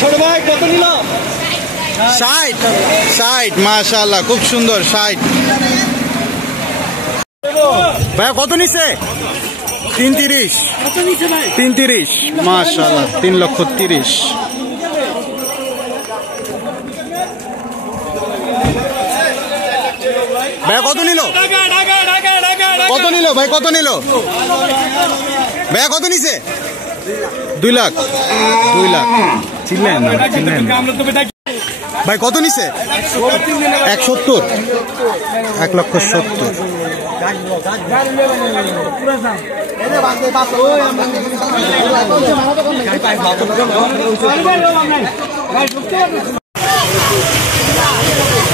ছোট ভাই কত নিল? 60 60 মাশাআল্লাহ, খুব সুন্দর 60। ভাইয়া কত নিছে? 330 330 মাশাআল্লাহ, 3,30,000। ভাই কত নিল? কত নিল ভাই? কত নিল ভাইয়া? কত নিছে? 2 লাখ। 2 লাখ চিনলেন না? চিনলেন ভাই? কত নিছে? 170 1,70,000।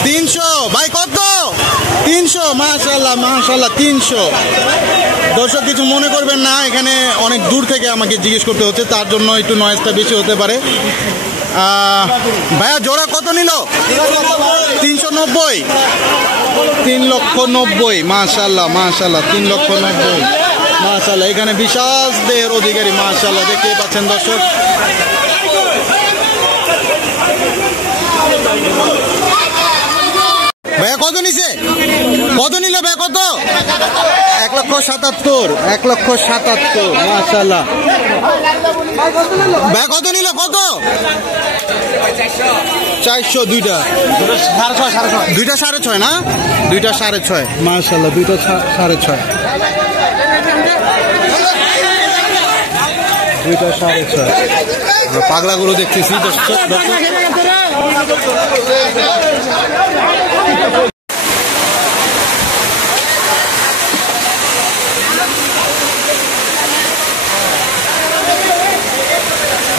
$300 ভাই। কত? 300 মাশাআল্লাহ মাশাআল্লাহ 300। দর্শক কিছু মনে করবেন না, এখানে অনেক দূর থেকে আমাকে জিজ্ঞেস করতে হচ্ছে, তার জন্য একটু নয়েজটা বেশি হতে পারে। ভাইয়া জোড়া কত নিল? 390 3,90,000 মাশাআল্লাহ মাশাআল্লাহ 3,90,000 মাশাআল্লাহ। এখানে বিশাল দেহের অধিকারী মাশাআল্লাহ, দেখতেই পাচ্ছেন দর্শক। ভাইয়া কত নিছে? কত নিল ভাই? কত? 1,77,000 1,77,000 মাশাআল্লাহ। ভাই কত নিল? কত? 400 দুইটা 6.5 না? 6.5 মাশাআল্লাহ, 6.5 6.5। পাগলা গরু দেখতেছি দর্শক।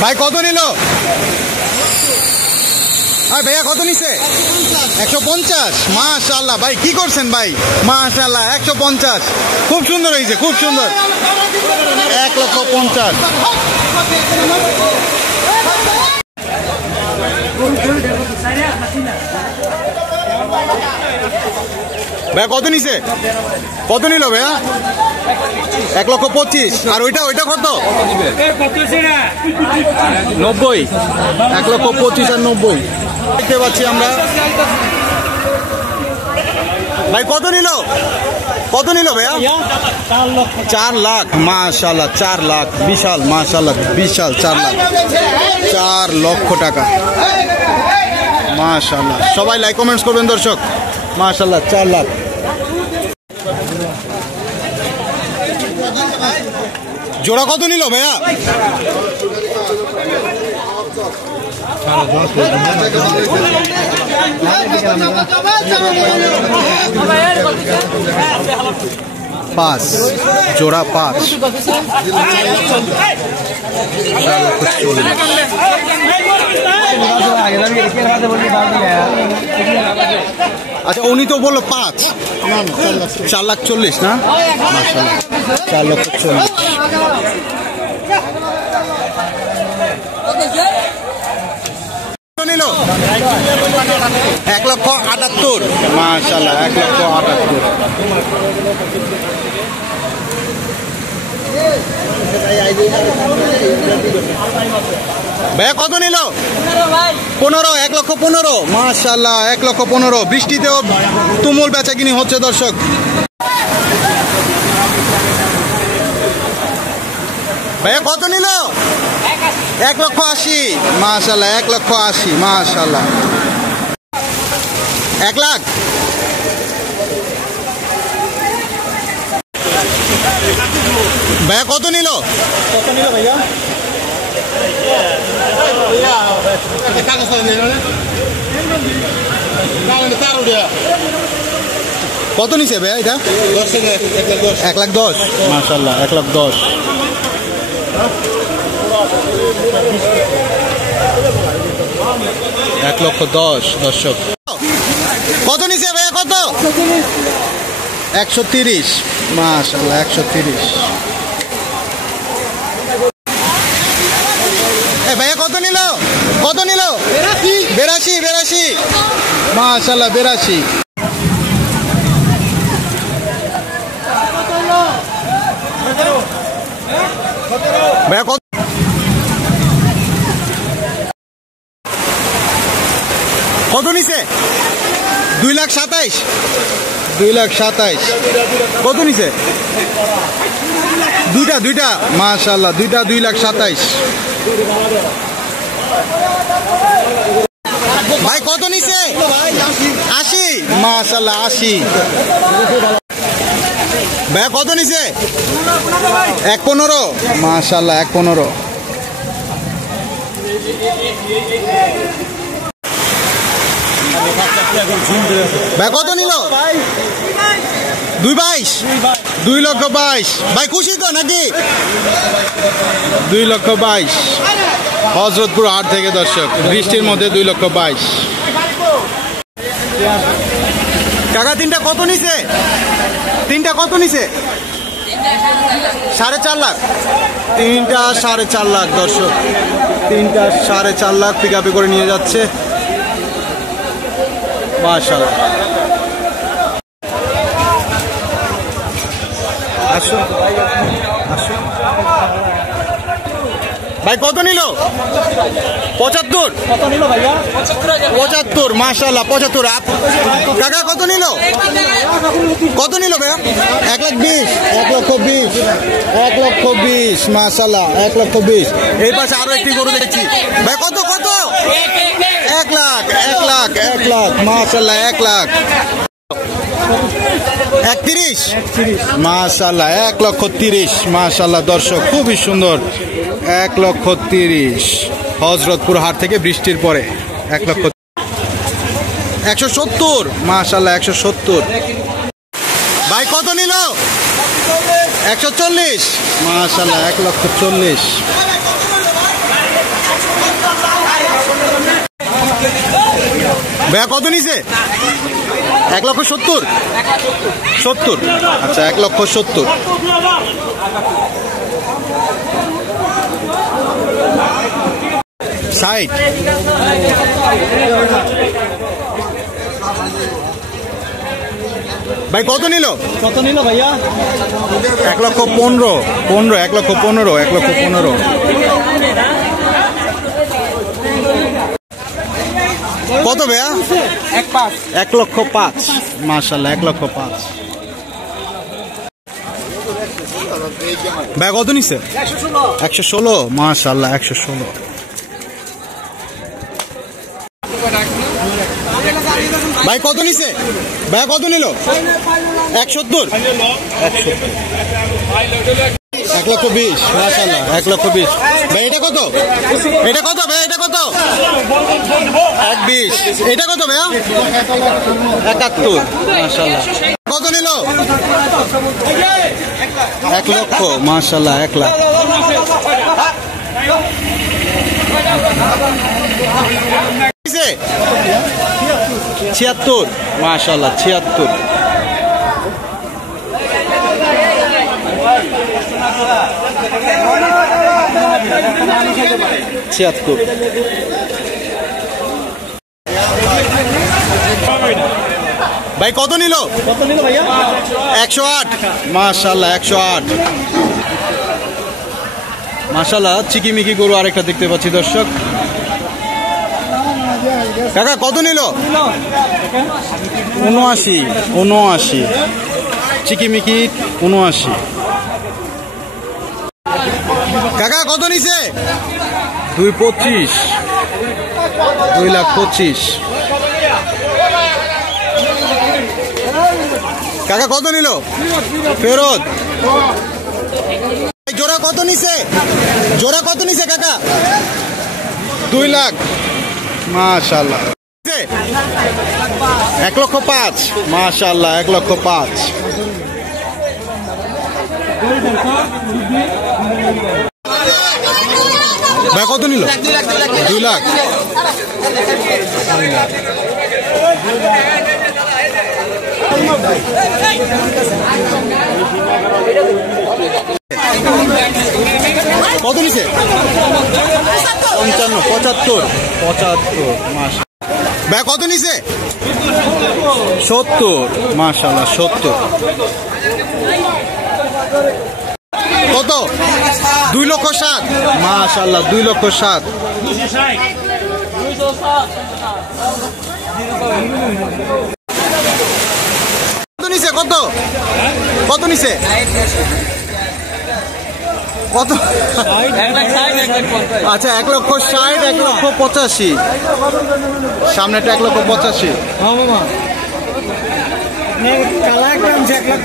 ভাই কত নিল? আর ভাইয়া কত নিছে? 150 মাশাআল্লাহ। ভাই কি করছেন ভাই? মাশাআল্লাহ 150, খুব সুন্দর হয়েছে, খুব সুন্দর। 1,50,000। ভাইয়া কত নিছে? কত নিল ভাইয়া? 1,25,000। আর ওইটা কত? 90। 1,25,000 আর 90 দেখতে পাচ্ছি আমরা। ভাই কত নিল? কত নিল ভাইয়া? 4 লাখ মাশাআল্লাহ 4 লাখ। বিশাল মাশাআল্লাহ, বিশাল 4 লাখ 4 লক্ষ টাকা মাশাআল্লাহ। সবাই লাইক কমেন্টস করবেন দর্শক। মাশাআল্লাহ 4 লাখ। জোড়া কত নিল ভাইয়া? 5 জোড়া 5। আচ্ছা উনি তো বললো 5। 4,40,000 না? মাশাআল্লাহ 4,40,000। নিল 1,78,000 মাশাআল্লাহ 1,78,000। ভাইয়া কত নিল? 15 1,15,000 মাশাআল্লাহ 1,15,000। বৃষ্টিতেও তুমুল বেচাকিনি হচ্ছে দর্শক। ভাইয়া কত নিল? 1,80,000 মাশাআল্লাহ 1,80,000 মাশাআল্লাহ। 1 লাখ। ভাইয়া কত নিল? কত নিল ভাইয়া? কত নিছে ভাইয়া এটা? 1,10,000 মাশাআল্লাহ 1,10,000। 1,10,000 দর্শক। কত নিছে ভাইয়া? কত? 130 মাশাআল্লাহ 130। ভাইয়া কত নিল? কত নিল? 82 মাশাআল্লাহ 82। ভাইয়া কত? কত নিছে? 2,27,000। 2,27,000 কত নিছে? দুইটা মাশাআল্লাহ, দুইটা 2,27,000। ভাই কত নিছে? 80 মাশাআল্লাহ 80। ভাই কত নিছে? 1,15 মাশাআল্লাহ 1,15। ভাই কত নিল? 2,22,000। 2,22,000 ভাই খুশি তো নাকি? 2,22,000 হযরতপুর হাট থেকে দর্শক, বৃষ্টির মধ্যে 2,22,000। কাকা তিনটা কত নিছে? তিনটা কত নিছে? 4.5 লাখ। তিনটা 4.5 লাখ দর্শক, তিনটা 4.5 লাখ পিক আপে করে নিয়ে যাচ্ছে মাশাআল্লাহ। আসো আসো ভাই কত নিল? 75। কত নিল ভাইয়া? 75 মাশাআল্লাহ 75। কাকা কত নিল? কত নিল ভাইয়া? 1,20,000। 1,20,000। 1,20,000 মাশাআল্লাহ 1,20,000। এই পাশে আরো একটি গরু দেখছি ভাই। কত কত? 1 লাখ 1 লাখ 1 লাখ মাশাআল্লাহ 1 লাখ। 31 মাশাআল্লাহ 1,30,000 মাশাআল্লাহ দর্শক, খুবই সুন্দর। 1,30,000 হযরতপুর হাট থেকে বৃষ্টির পরে 1,00,000। 170 মাশাআল্লাহ 170। ভাই কত নিল? 140 মাশাআল্লাহ 1,40,000। ভাইয়া কত নিছে? 1,70,000। 70 আচ্ছা 1,70,000। সাইড ভাই কত নিল? কত নিল ভাইয়া? 1,15,000। 1,15,000। 1,15,000। কত ভাইয়া? 1,05,000 মাশাআল্লাহ 1,05,000। ভাই কত নিছে? 116 মাশাআল্লাহ 116। ভাই কত নিছে? ভাই কত নিল? 170। 1,20,000 মাশাআল্লাহ 1,20,000। ভাই এটা কত? এটা কত ভাই? এটা কত? 1,20,000। এটা কত ভাইয়া? 71 মাশাআল্লাহ। কত নিল? 1 লক্ষ মাশাআল্লাহ 1 লাখ। কিসে? 76 মাশাআল্লাহ 76। ভাই কত নিল? কত নিল ভাইয়া? 108 মাশাআল্লাহ 108 মাশাআল্লাহ। চিকিমিকি গরু আরেকটা দেখতে পাচ্ছি দর্শক। কাকা কত নিল? 79 চিকিমিকি 79। কাকা কত নিছে? 2,25,000। 2,25,000। কাকা কত নিল? ফেরত। জোড়া কত নিছে? জোড়া কত নিছে কাকা? 2 লাখ মাশাআল্লাহ। 1,05,000 মাশাআল্লাহ 1,05,000। ভাই কত নিল? 2 লাখ। কত নিছে? 55 75 মাস। ভাই কত নিছে? 70 মাশাআল্লাহ 70। কত? 2,07,000 মাশাআল্লাহ 2,07,000। কত নিছে? কত কত নিছে? কত? আচ্ছা 1,60,000, 1,85,000। সামনেটা 1,85,000। হ্যাঁ মামা কালা গ্রাম 1 লাখ।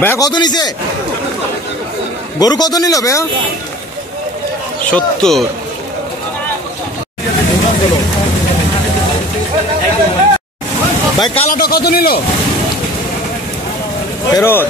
ভাইয়া কত নিছে? গরু কত নিল ভাইয়া? 70। ভাই কালাটা কত নিল? ফেরত।